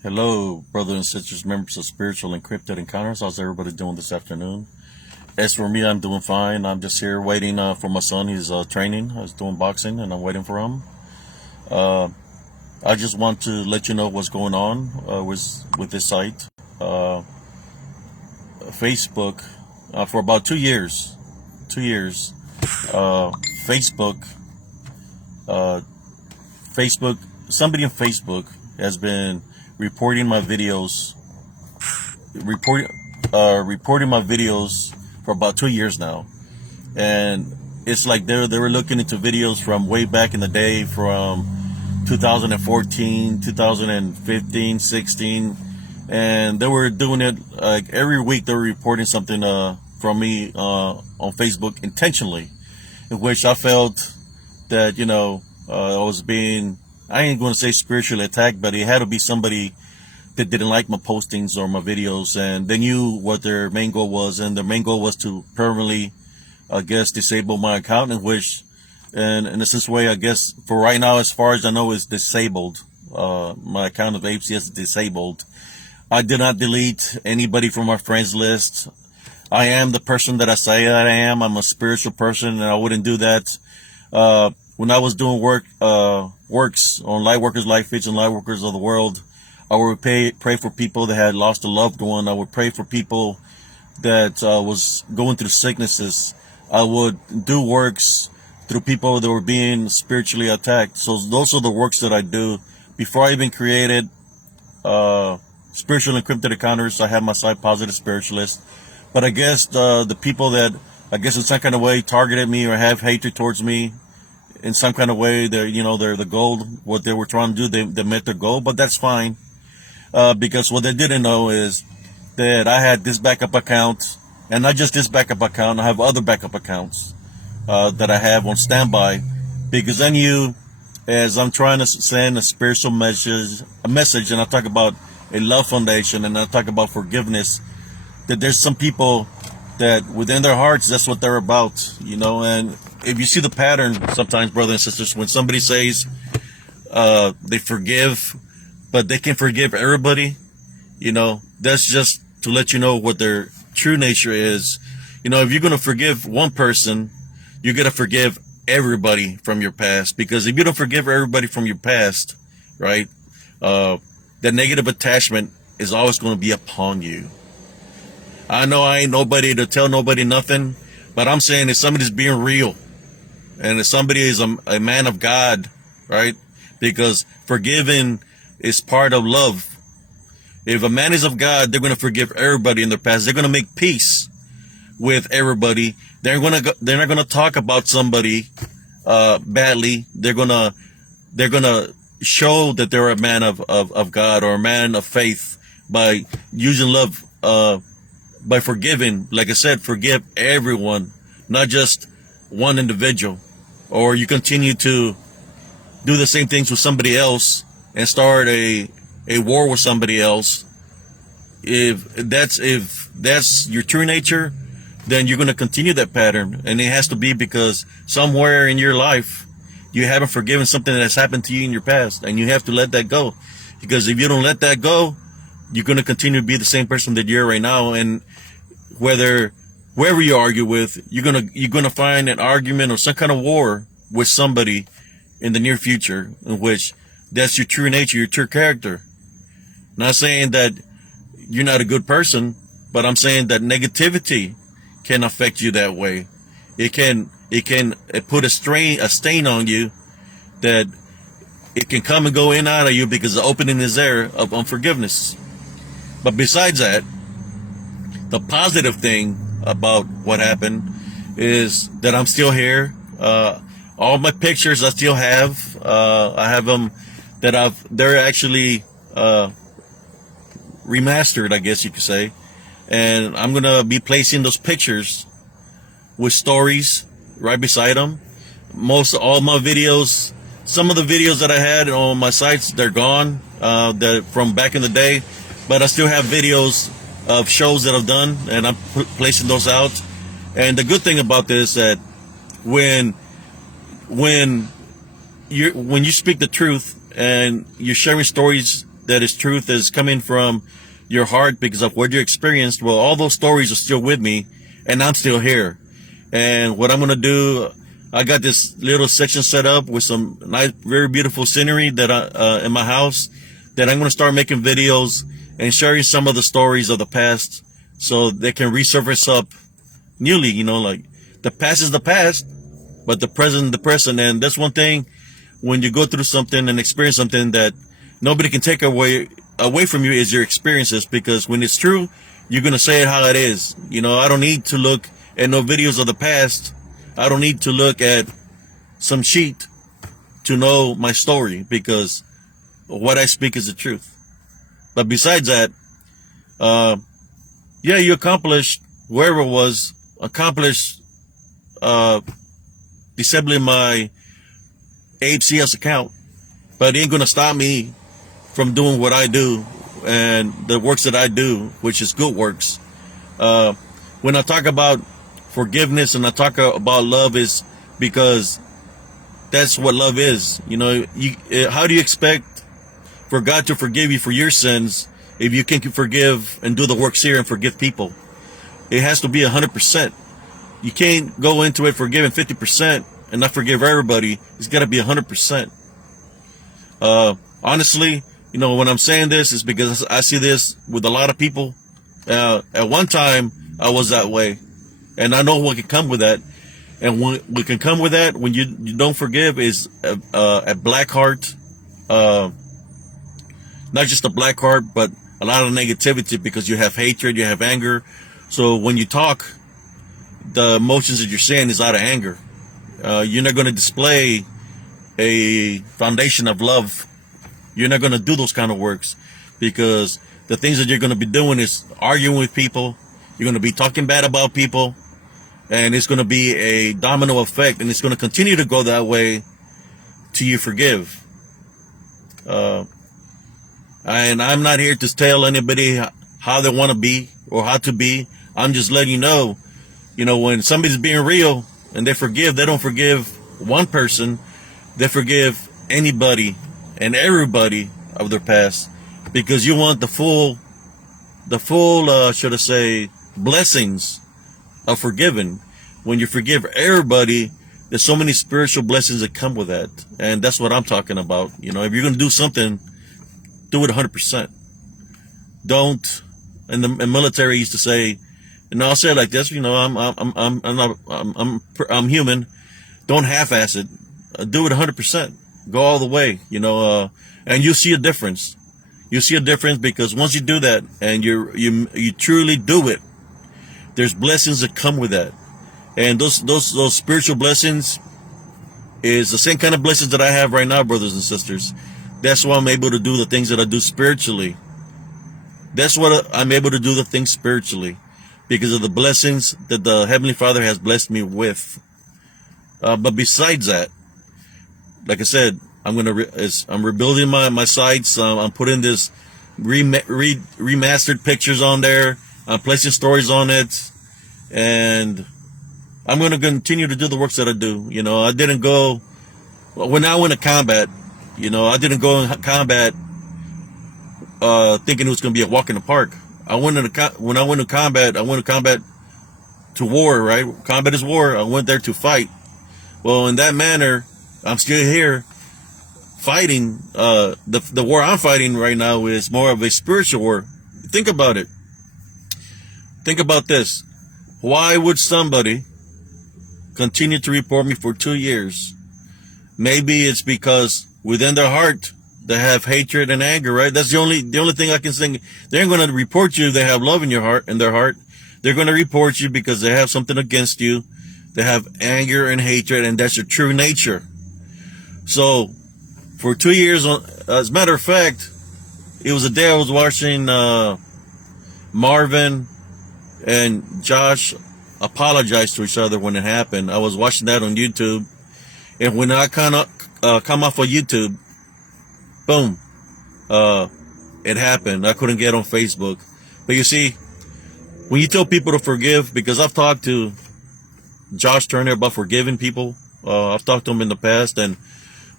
Hello, brothers and sisters, members of Spiritual Encrypted Encounters. How's everybody doing this afternoon? As for me, I'm doing fine. I'm just here waiting for my son. He's training. He's doing boxing, and I'm waiting for him. Uh, I just want to let you know what's going on with this site. Facebook, for about 2 years, uh, Facebook, uh, Facebook, somebody in Facebook has been reporting my videos, reporting my videos for about 2 years now, and it's like they were looking into videos from way back in the day, from 2014, 2015, 16, and they were doing it like every week. They were reporting something from me on Facebook intentionally, in which I felt that I was being, I ain't going to say spiritually attacked, but it had to be somebody that didn't like my postings or my videos, and they knew what their main goal was, and their main goal was to permanently, I guess, disable my account, in which, and in this way, I guess, for right now, as far as I know, is disabled. My account of ApeCS is disabled. I did not delete anybody from my friends list. I am the person that I say that I am. I'm a spiritual person, and I wouldn't do that. When I was doing works on Lightworkers, Life Feeds, and Lightworkers of the World, I would pray for people that had lost a loved one. I would pray for people that was going through sicknesses. I would do works through people that were being spiritually attacked. So those are the works that I do. Before I even created Spiritual Encrypted Encounters, I had my site Positive Spiritualist. But I guess the people that, I guess in some kind of way, targeted me or have hatred towards me, in some kind of way, they're the goal. What they were trying to do, they met their goal, but that's fine. Because what they didn't know is that I had this backup account, and not just this backup account, I have other backup accounts that I have on standby, because I knew, as I'm trying to send a spiritual message, and I talk about a love foundation, and I talk about forgiveness, that there's some people that within their hearts, that's what they're about, and if you see the pattern sometimes, brothers and sisters, when somebody says they forgive, but they can forgive everybody, that's just to let you know what their true nature is. If you're going to forgive one person, you're going to forgive everybody from your past, because if you don't forgive everybody from your past, right, that negative attachment is always going to be upon you. I know I ain't nobody to tell nobody nothing, but I'm saying if somebody's being real, and if somebody is a man of God, right, because forgiving is part of love. If a man is of God, they're going to forgive everybody in their past. They're going to make peace with everybody. They're not going to talk about somebody badly. They're going to show that they're a man of God, or a man of faith, by using love, by forgiving. Like I said, forgive everyone, not just one individual. Or you continue to do the same things with somebody else and start a war with somebody else. If that's your true nature, then you're going to continue that pattern, and it has to be because somewhere in your life you haven't forgiven something that's happened to you in your past, and you have to let that go. Because if you don't let that go, you're going to continue to be the same person that you're right now, and whoever you argue with, you're gonna find an argument or some kind of war with somebody in the near future, in which that's your true nature, your true character. Not saying that you're not a good person, but I'm saying that negativity can affect you that way. It can put a stain on you, that it can come and go in and out of you, because the opening is there of unforgiveness. But besides that, the positive thing about what happened is that I'm still here. All my pictures I still have. I have them they're actually remastered, I guess you could say. And I'm going to be placing those pictures with stories right beside them. All my videos, some of the videos that I had on my sites, they're gone, they're from back in the day, but I still have videos of shows that I've done, and I'm placing those out. And the good thing about this is that when you speak the truth and you're sharing stories that is truth, is coming from your heart because of what you experienced, well, all those stories are still with me, and I'm still here. And what I'm going to do, I got this little section set up with some nice, very beautiful scenery that in my house, that I'm going to start making videos and sharing some of the stories of the past so they can resurface up newly. You know, like, the past is the past, but the present, the present. And that's one thing, when you go through something and experience something that nobody can take away from you, is your experiences. Because when it's true, you're going to say it how it is. You know, I don't need to look at no videos of the past. I don't need to look at some sheet to know my story, because what I speak is the truth. But besides that, yeah, you accomplished, wherever it was, accomplished disabling my HCS account, but it ain't going to stop me from doing what I do and the works that I do, which is good works. When I talk about forgiveness and I talk about love, is because that's what love is. You know, how do you expect for God to forgive you for your sins if you can forgive and do the works here and forgive people? It has to be 100%. You can't go into it forgiving 50% and not forgive everybody. It's got to be 100%. Honestly, you know, when I'm saying this, is because I see this with a lot of people. At one time, I was that way, and I know what can come with that. And what can come with that when you don't forgive is a black heart, not just a black heart, but a lot of negativity, because you have hatred, you have anger. So when you talk, the emotions that you're saying is out of anger. You're not going to display a foundation of love. You're not going to do those kind of works, because the things that you're going to be doing is arguing with people. You're going to be talking bad about people, and it's going to be a domino effect, and it's going to continue to go that way till you forgive. And I'm not here to tell anybody how they want to be or how to be. I'm just letting you know, when somebody's being real and they forgive, they don't forgive one person. They forgive anybody and everybody of their past, because you want the full, should I say, blessings of forgiving. When you forgive everybody, there's so many spiritual blessings that come with that. And that's what I'm talking about. If you're going to do something, do it 100%. Don't, and the military used to say, and I'll say it like this, I'm human. Don't half-ass it. Do it 100%. Go all the way, and you'll see a difference. You'll see a difference, because once you do that and you truly do it, there's blessings that come with that. And those spiritual blessings is the same kind of blessings that I have right now, brothers and sisters. That's why I'm able to do the things that I do spiritually. That's what I'm able to do, the things spiritually, because of the blessings that the Heavenly Father has blessed me with. But besides that, like I said, I'm rebuilding my sites. I'm putting this remastered pictures on there. I'm placing stories on it, and I'm going to continue to do the works that I do. I didn't go, when I went to combat, I didn't go in combat thinking it was going to be a walk in the park. When I went to combat, to war, right? Combat is war. I went there to fight. Well, in that manner, I'm still here fighting. The war I'm fighting right now is more of a spiritual war. Think about it. Think about this. Why would somebody continue to report me for 2 years? Maybe it's because within their heart they have hatred and anger, right? That's the only thing I can think. They ain't going to report you. They have love in their heart. They're going to report you because they have something against you. They have anger and hatred, and that's your true nature. So for 2 years, as a matter of fact, it was a day I was watching Marvin and Josh apologize to each other when it happened. I was watching that on YouTube, and when I come off of YouTube, boom, it happened. I couldn't get on Facebook. But you see, when you tell people to forgive, because I've talked to Josh Turner about forgiving people. I've talked to him in the past, and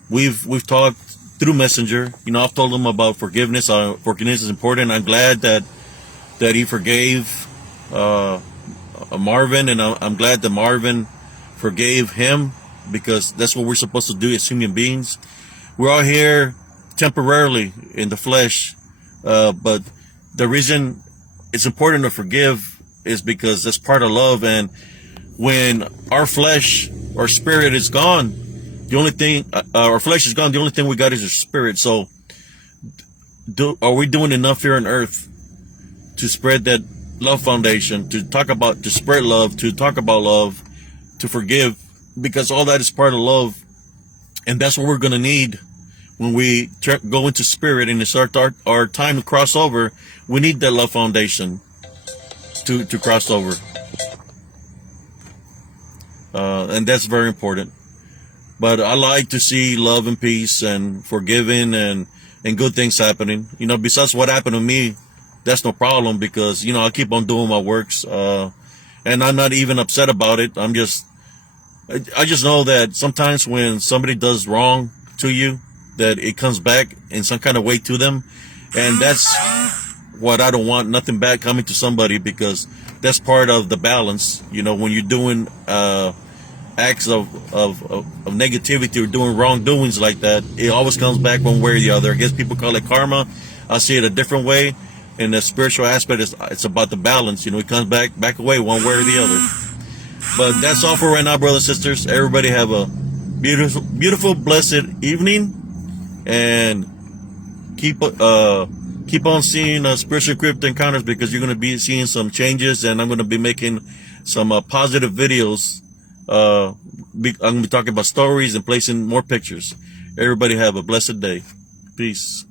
we've talked through Messenger. You know, I've told him about forgiveness. Forgiveness is important. I'm glad that he forgave Marvin, and I'm glad that Marvin forgave him, because that's what we're supposed to do as human beings. We're all here temporarily in the flesh, but the reason it's important to forgive is because that's part of love. And when our flesh or spirit is gone, the only thing our flesh is gone, the only thing we got is our spirit. So are we doing enough here on earth to spread that love foundation, to spread love, to talk about love, to forgive? Because all that is part of love, and that's what we're going to need when we go into spirit and it's our time to cross over. We need that love foundation to cross over, and that's very important. But I like to see love and peace and forgiving and good things happening. You know, besides what happened to me, that's no problem, because, you know, I keep on doing my works, and I'm not even upset about it. I just know that sometimes when somebody does wrong to you, that it comes back in some kind of way to them. And that's what I don't want, nothing bad coming to somebody, because that's part of the balance. You know, when you're doing acts of negativity or doing wrongdoings like that, it always comes back one way or the other. I guess people call it karma. I see it a different way. In the spiritual aspect, it's about the balance. You know, it comes back away one way or the other. But that's all for right now, brothers and sisters. Everybody have a beautiful, blessed evening, and keep on seeing spiritual crypto encounters, because you're going to be seeing some changes, and I'm going to be making some positive videos. I'm going to be talking about stories and placing more pictures. Everybody have a blessed day. Peace.